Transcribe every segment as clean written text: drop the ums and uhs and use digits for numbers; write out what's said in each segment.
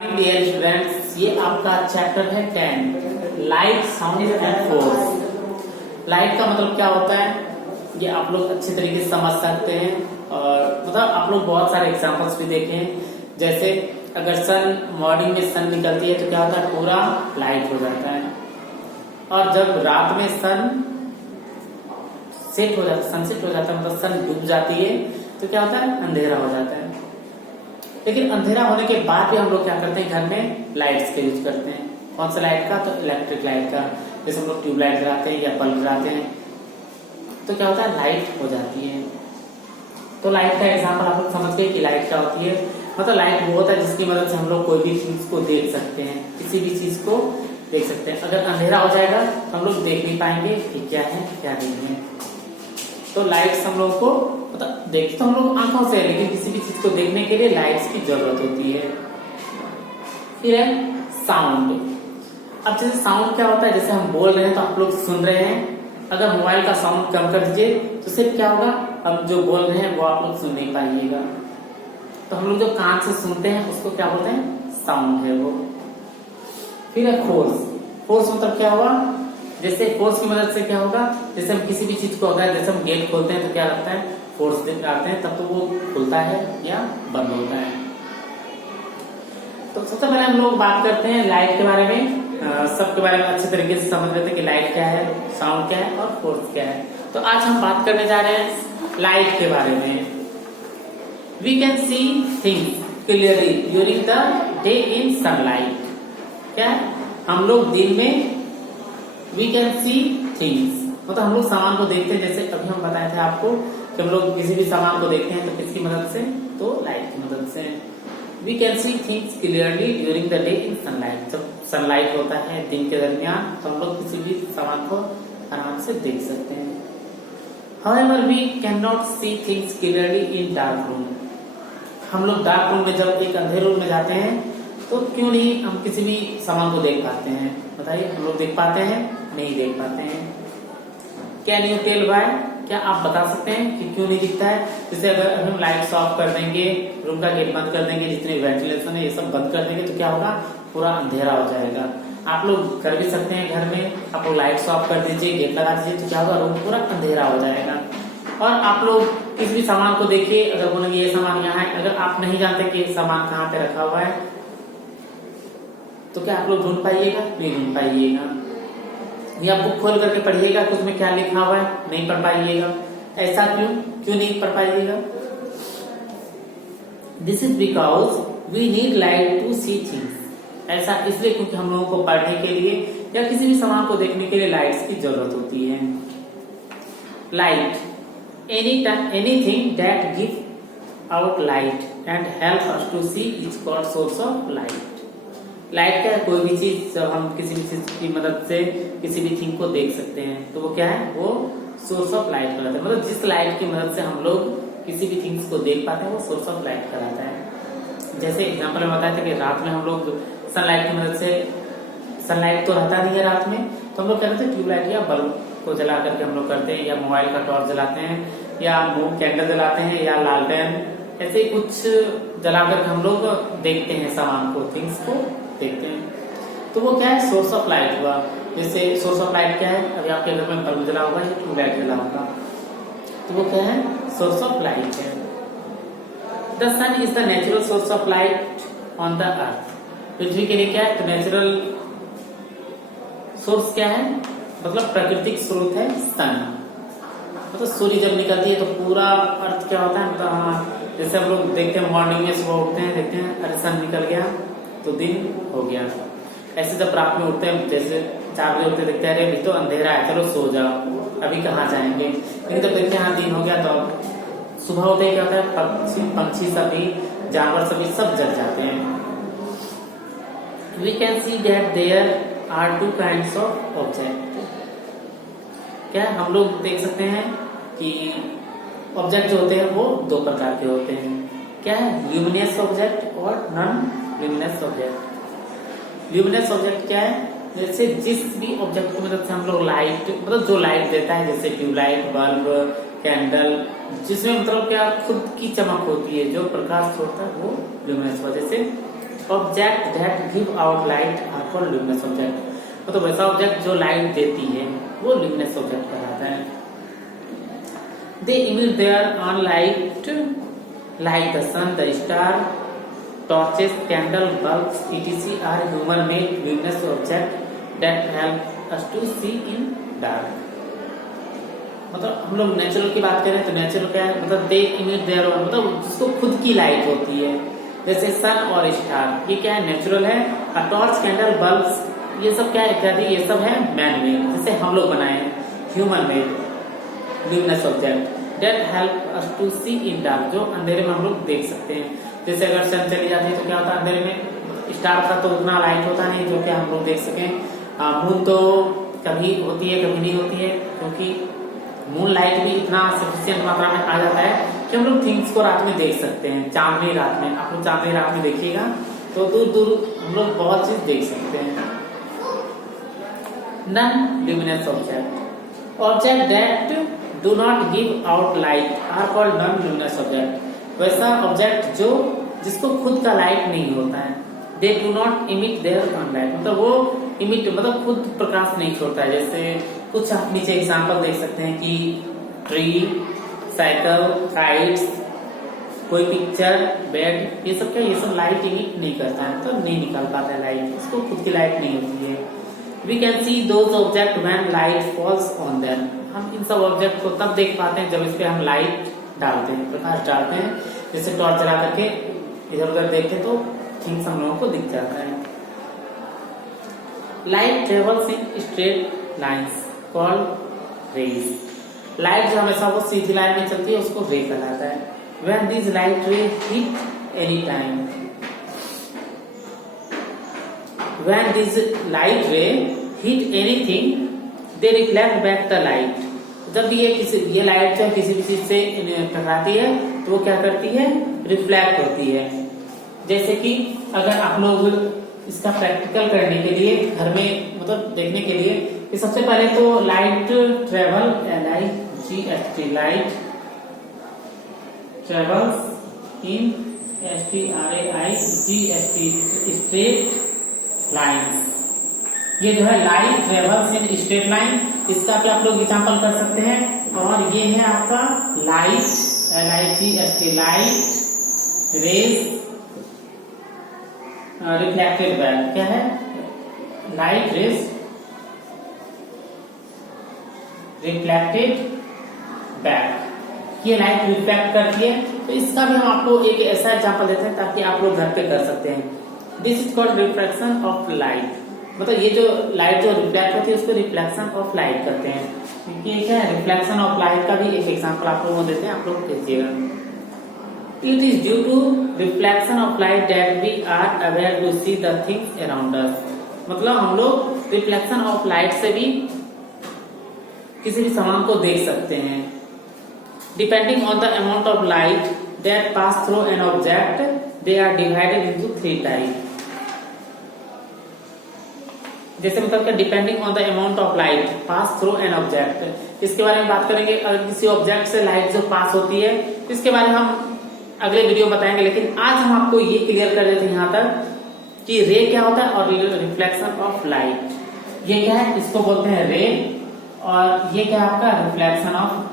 Dear students, ये आपका chapter है 10 light, sound and force. Light का मतलब क्या होता है ये आप लोग अच्छे तरीके से समझ सकते हैं। और मतलब आप लोग बहुत सारे एग्जांपल्स भी देखे हैं। जैसे अगर सन मॉर्निंग में सन निकलती है तो क्या होता है, पूरा लाइट हो जाता है। और जब रात में सन सेट हो जाता है, सनसेट हो जाता है, मतलब सन डूब जाती है तो क्या होता है, अंधेरा हो जाता है। लेकिन अंधेरा होने के बाद भी हम लोग क्या करते हैं, घर में लाइट्स का यूज करते हैं। कौन सा लाइट का, तो इलेक्ट्रिक लाइट का। जैसे हम लोग ट्यूबलाइट जलाते हैं या बल्ब जलाते हैं तो क्या होता है, लाइट हो जाती है। तो लाइट का एग्जांपल आप लोग समझ गए कि लाइट क्या होती है। मतलब लाइट वो होता है जिसकी मदद से हम लोग कोई भी चीज को देख सकते हैं, किसी भी चीज को देख सकते हैं। अगर अंधेरा हो जाएगा तो हम लोग देख नहीं पाएंगे कि क्या है क्या नहीं है। तो लाइट्स हम लोग को मतलब देखते तो हम लोग आंखों से, लेकिन किसी भी चीज को देखने के लिए लाइट्स की जरूरत होती है। फिर है साउंड। अब जैसे साउंड क्या होता है, जैसे हम बोल रहे हैं तो आप लोग सुन रहे हैं। अगर मोबाइल का साउंड कम कर दीजिए तो सिर्फ क्या होगा, अब जो बोल रहे हैं वो आप लोग सुन नहीं पाइएगा। तो हम लोग जो कान से सुनते हैं उसको क्या बोलते हैं, साउंड है वो। फिर है फोर्स। फोर्स मतलब क्या हुआ, जैसे फोर्स की मदद से क्या होगा, जैसे हम किसी भी चीज को, अगर जैसे हम गेट खोलते हैं तो क्या लगता है, फोर्स लगाते हैं तब तो वो खुलता है या बंद होता है। तो सबसे पहले हम लोग बात करते हैं लाइट के बारे में। सबके बारे में अच्छे तरीके से समझ लेते हैं कि लाइट क्या है, साउंड क्या है और फोर्स क्या है। तो आज हम बात करने जा रहे हैं लाइट के बारे में। We can see things clearly during the day in sunlight. क्या है, हम लोग दिन में वी कैन सी थिंग्स मतलब हम लोग सामान को देखते हैं। जैसे अभी हम बताए थे आपको कि हम लोग किसी भी सामान को देखते हैं तो किसकी मदद से, तो लाइट की मदद से। We can see things clearly during the day in sunlight. जब सनलाइट होता है दिन के दरमियान तो हम लोग किसी भी सामान को आराम से देख सकते हैं। However, we cannot see things clearly in dark room। हम लोग डार्क रूम में, जब एक अंधेरे रूम में जाते हैं तो क्यों नहीं हम किसी भी सामान को देख पाते हैं, बताइए। हम लोग देख पाते हैं, नहीं देख पाते हैं। कैन यू टेल व्हाई, क्या आप बता सकते हैं कि क्यों नहीं दिखता है। जैसे अगर हम लाइट्स ऑफ कर देंगे, रूम का गेट बंद कर देंगे, जितने वेंटिलेशन है ये सब बंद कर देंगे तो क्या होगा, पूरा अंधेरा हो जाएगा। आप लोग कर भी सकते हैं घर में, आप लोग लाइट्स ऑफ कर दीजिए, गेट लगा दीजिए तो क्या होगा, रूम पूरा अंधेरा हो जाएगा। और आप लोग किसी भी सामान को देखिए, अगर बोलेंगे ये सामान यहाँ है, अगर आप नहीं जानते कि सामान कहाँ पे रखा हुआ है तो क्या आप लोग ढूंढ पाइएगा, नहीं ढूंढ पाइएगा। या बुक खोल करके पढ़िएगा कि उसमें क्या लिखा हुआ है, नहीं पढ़ पाइएगा। ऐसा क्यों नहीं पढ़ पाइएगा। This is because we need light to see things. ऐसा इसलिए क्योंकि हम लोगों को पढ़ने के लिए या किसी भी सामान को देखने के लिए लाइट्स की जरूरत होती है। Light anything that give out light and help us to see is called source of light. Light क्या है, कोई भी चीज जब हम किसी भी चीज की मदद से किसी भी थिंग को देख सकते हैं तो वो क्या है, वो सोर्स ऑफ लाइट कहलाता है। मतलब जिस लाइट की मदद से हम लोग किसी भी थिंग्स को देख पाते हैं वो सोर्स ऑफ लाइट कहलाता है। जैसे एग्जांपल में बताया था कि रात में हम लोग सनलाइट की मदद से, सनलाइट तो रहता नहीं है रात में, तो हम लोग क्या करते हैं, ट्यूबलाइट या बल्ब को जला करके हम लोग करते हैं, या मोबाइल का टॉर्च जलाते हैं, या मूव कैंडल जलाते हैं, या लालटेन, ऐसे कुछ जला करके हम लोग देखते हैं सामान को, थिंग्स को देखते हैं। तो वो क्या है, सोर्स ऑफ लाइट हुआ। जैसे सोर्स ऑफ लाइट क्या है, अभी आपके घर में बल्ब जला होगा या ट्यूबलाइट जला होगा, तो वो क्या है, सोर्स ऑफ लाइट है। The sun is the natural source of light on the earth. पृथ्वी के लिए क्या है, तो नेचुरल सोर्स क्या है, मतलब प्राकृतिक स्रोत है सन। मतलब सूर्य जब निकलती है तो पूरा अर्थ क्या होता है, मतलब जैसे हम लोग देखते हैं मॉर्निंग में, सुबह उठते हैं देखते हैं अरे सन निकल गया तो दिन हो गया। ऐसे जब रात में उठते हैं, जैसे 4 बजे उठते देखते हैं अरे अभी तो अंधेरा है, चलो सो जाओ, अभी कहाँ जाएंगे। लेकिन जब देखते हैं हाँ दिन हो गया तो सुबह होते ही क्या होता है, पंछी सभी, जानवर सभी सब जग जाते हैं। We can see that there are 2 kinds of object. क्या हम लोग देख सकते हैं कि ऑब्जेक्ट जो होते हैं वो 2 प्रकार के होते हैं। क्या है, ल्यूमिनस ऑब्जेक्ट और non luminous object. Luminous object क्या है, जैसे जिस भी ऑब्जेक्ट की मदद से हम लोग लाइट, मतलब जो लाइट देता है, जैसे ट्यूबलाइट, बल्ब, कैंडल, जिसमें मतलब क्या खुद की चमक होती है, जो प्रकाश होता है वो ल्यूमिनस। जैसे object that give out light are called luminous object. मतलब वैसा ऑब्जेक्ट जो लाइट देती है वो ल्यूमिनस ऑब्जेक्ट कहलाता है। They emit their own light like the sun, the star, torches, candle, bulbs etc are human made luminous object that help us to see in dark. मतलब हम लोग नेचुरल की बात करें तो नेचुरल क्या है, मतलब दे इमिट देयर ओन, मतलब जिसको खुद की लाइट होती है, जैसे सन और स्टार, ये क्या है नेचुरल है। टॉर्च, कैंडल, बल्ब्स ये सब क्या है इत्यादि, ये सब है मैन मेड, जैसे हम लोग बनाए हैं human made luminous object that help us to see in dark, जो अंधेरे में हम लोग देख सकते हैं। जैसे अगर सन चली जाती है तो क्या होता है अंधेरे में, स्टार का तो उतना लाइट होता नहीं जो कि हम लोग देख सकें। मून तो कभी होती है कभी नहीं होती है, क्योंकि मून लाइट भी इतना सफिशिएंट मात्रा में आ जाता है कि हम लोग थिंग्स को रात में देख सकते हैं। चांदनी रात में, आप लोग चांदनी रात में देखिएगा तो दूर दूर हम लोग बहुत चीज देख सकते हैं। Non luminous object, object that do not give out light are called non luminous object. वैसा ऑब्जेक्ट जो जिसको खुद का लाइट नहीं होता है। They do not emit their own light, मतलब वो इमिट मतलब खुद प्रकाश नहीं छोड़ता है। जैसे कुछ आप नीचे एग्जाम्पल देख सकते हैं कि ट्री, साइकिल, काइट्स, कोई पिक्चर, बेड, ये सब क्या, ये सब लाइट इमिट नहीं करता है, तो नहीं निकाल पाता है लाइट, इसको खुद की लाइट नहीं होती है। We can see those object when light falls on them, हम इन सब ऑब्जेक्ट को तब देख पाते हैं जब इस पे हम लाइट डालते हैं, प्रकाश डालते हैं। जैसे टॉर्च जला करके इधर उधर देखते तो थिंग्स हम लोगों को दिख जाता है। Light travels in straight lines called rays, light जो हमेशा वो सीधी लाइन में चलती है उसको रे कहलाता है। When these light ray hit any time, when these light ray hit anything, they reflect back the light. जब ये लाइट जो किसी भी चीज से टकराती है तो वो क्या करती है, रिफ्लेक्ट होती है। जैसे कि अगर आप लोग इसका प्रैक्टिकल करने के लिए घर में मतलब देखने के लिए कि सबसे पहले तो light travel, LIGHT, light travels इन STRAIGHT स्ट्रेट लाइन्स। ये जो है light travels in straight line, इसका भी आप लोग एग्जाम्पल कर सकते हैं। और ये है आपका light, LIGHT, light rays reflected back, क्या है लाइट रेज रिफ्लेक्टेड बैक, ये लाइट रिफ्लेक्ट करती है। तो इसका भी हम आपको एक ऐसा एग्जांपल देते हैं ताकि आप लोग घर पे कर सकते हैं। This is called reflection of light, मतलब ये जो लाइट जो रिफ्लेक्ट होती है उसको रिफ्लेक्शन ऑफ लाइट करते हैं। क्योंकि क्या है रिफ्लेक्शन ऑफ लाइट का भी एक एग्जांपल आप लोगों को देते हैं, आप लोग कीजिएगा। It is due to reflection of light that we are aware to see the things around us, मतलब हम लोग रिफ्लेक्शन ऑफ लाइट से भी किसी भी सामान को देख सकते हैं। Depending on the amount of light that pass through an object, they are divided into 3 types. जैसे मतलब क्या depending on the amount of light pass through an object, इसके बारे में बात करेंगे। अगर किसी ऑब्जेक्ट से लाइट जो पास होती है इसके बारे में हम अगले वीडियो बताएंगे, लेकिन आज हम आपको ये क्लियर कर देते हैं यहाँ तक कि रे क्या होता है और रिफ्लेक्शन ऑफ लाइट ये क्या है, इसको बोलते हैं रे, और ये क्या है आपका रिफ्लेक्शन ऑफ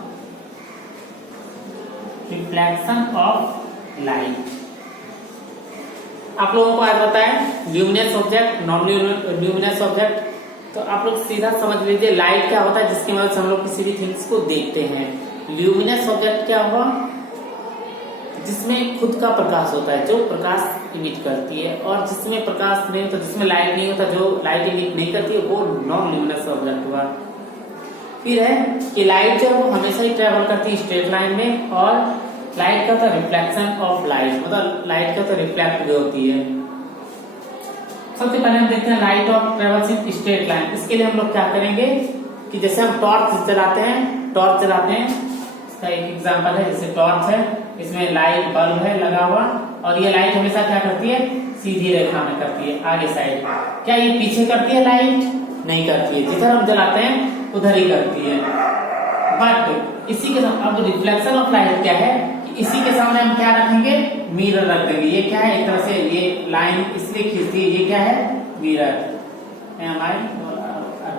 लाइट। आप लोगों को आज बताया luminous object, non luminous object. तो आप लोग सीधा समझ लीजिए लाइट क्या होता है जिसकी मदद से हम लोग किसी भी थिंग्स को देखते हैं। ल्यूमिनस ऑब्जेक्ट क्या हुआ, जिसमें खुद का प्रकाश होता है, जो प्रकाश इमिट करती है, और जिसमें प्रकाश नहीं होता, जिसमें लाइट नहीं होता, जो लाइट इमिट नहीं करती है, वो नॉन ल्यूमिनस ऑब्जेक्ट हुआ। फिर है कि लाइट जो है वो हमेशा ही ट्रेवल करती है स्ट्रेट लाइन में, और लाइट का तो रिफ्लेक्शन ऑफ लाइट, मतलब लाइट का तो रिफ्लेक्ट भी होती है। सबसे पहले हम देखते हैं light of travels in straight line. इसके लिए हम लोग क्या करेंगे कि जैसे हम टॉर्च जलाते हैं, इसका एक एग्जांपल है, जैसे टॉर्च है, इसमें लाइट बल्ब है लगा हुआ, और ये लाइट हमेशा क्या करती है, सीधी रेखा में करती है आगे साइड। क्या ये पीछे करती है लाइट? नहीं करती है, जिधर हम जलाते हैं उधर ही करती है। बट इसी के साथ अब रिफ्लेक्शन ऑफ लाइट क्या है, इसी के सामने हम क्या रखेंगे, मिरर रख देंगे। ये क्या है, एक तरह से ये लाइन इसलिए खींचती है, ये क्या है, मिरर,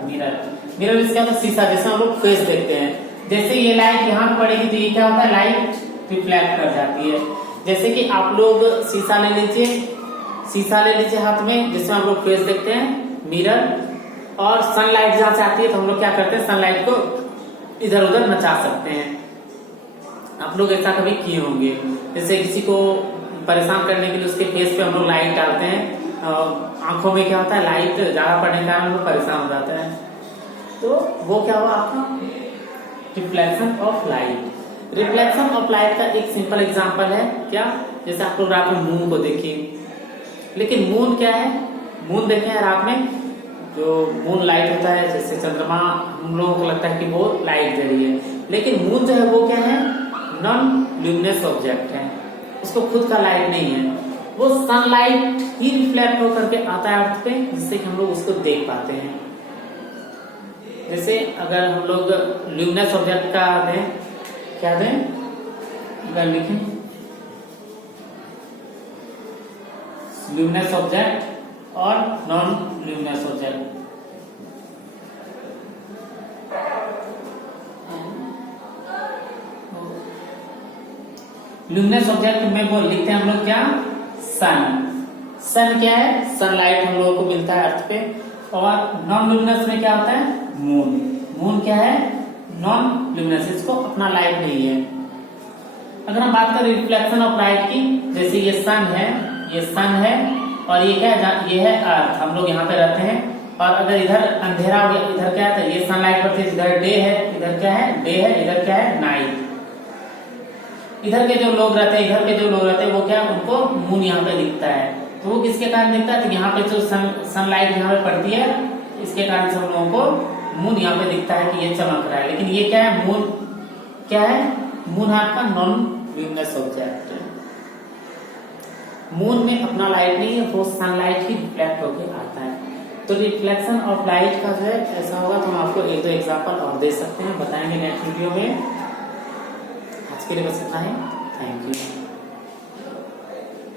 मिरर। मिरर इसका मतलब शीशा, जैसे हम लोग फेस देखते हैं, जैसे ये लाइट यहाँ पड़ेगी तो ये क्या होता है, लाइट रिफ्लेक्ट कर जाती है। जैसे कि आप लोग शीशा ले लीजिए हाथ में, जिसमें हम लोग फेस देखते हैं, मिरर, और सनलाइट जहां से आती है तो हम लोग क्या करते हैं, सनलाइट को इधर उधर नचा सकते हैं। आप लोग ऐसा कभी किए होंगे, जैसे किसी को परेशान करने के लिए उसके फेस पे हम लोग लाइट डालते हैं, आंखों में क्या होता है, लाइट ज्यादा पड़ने के कारण वो परेशान हो जाता है। तो वो क्या हुआ आपका reflection of light. Reflection of light का एक सिंपल एग्जांपल है क्या, जैसे आप लोग रात में मून को देखिए, लेकिन मून क्या है, मून देखे हैं रात में, जो मून लाइट होता है, जैसे चंद्रमा हम लोगों को लगता है कि वो लाइट दे रही है, लेकिन मून जो है वो क्या है, नॉन ल्यूमिनस ऑब्जेक्ट है, उसको खुद का लाइट नहीं है, वो सनलाइट ही रिफ्लेक्ट होकर के आता है अर्थ पे, जिससे कि हम लोग उसको देख पाते हैं। जैसे अगर हम लोग ल्यूमिनस ऑब्जेक्ट का दें, क्या दें, अगर लिखें ल्यूमिनस ऑब्जेक्ट और non luminous object, luminous object में वो लिखते हैं हम लोग क्या, सन क्या है, सनलाइट हम लोगों को मिलता है अर्थ पे, और नॉन ल्यूमिनस में क्या होता है, मून क्या है, नॉन ल्यूमिनस, इसको अपना लाइट नहीं है। अगर हम बात करें रिफ्लेक्शन ऑफ लाइट की, जैसे ये सन है और ये क्या है, ये है अर्थ, हम लोग यहाँ पे रहते हैं, और अगर इधर अंधेरा हो गया, इधर क्या है, ये सनलाइट पड़ती है, इधर डे है, इधर क्या है, डे है, इधर क्या है, नाइट। इधर के जो लोग रहते हैं वो क्या, उनको मून यहाँ पे दिखता है, तो वो किसके कारण दिखता है, तो यहाँ पे जो सनलाइट यहाँ पे पड़ती है, इसके कारण से हम लोगों को मून यहाँ पे दिखता है कि ये चमक रहा है। लेकिन ये क्या है, मून क्या है, मून है आपका नॉन ल्यूमिनस ऑब्जेक्ट। मून में अपना लाइट नहीं है, वो सनलाइट ही रिफ्लेक्ट होकर आता है। तो रिफ्लेक्शन ऑफ लाइट का जो है ऐसा होगा, तो हम आपको एक दो एग्जांपल और दे सकते हैं, बताएंगे नेक्स्ट वीडियो में। आज के लिए बस इतना ही, थैंक यू।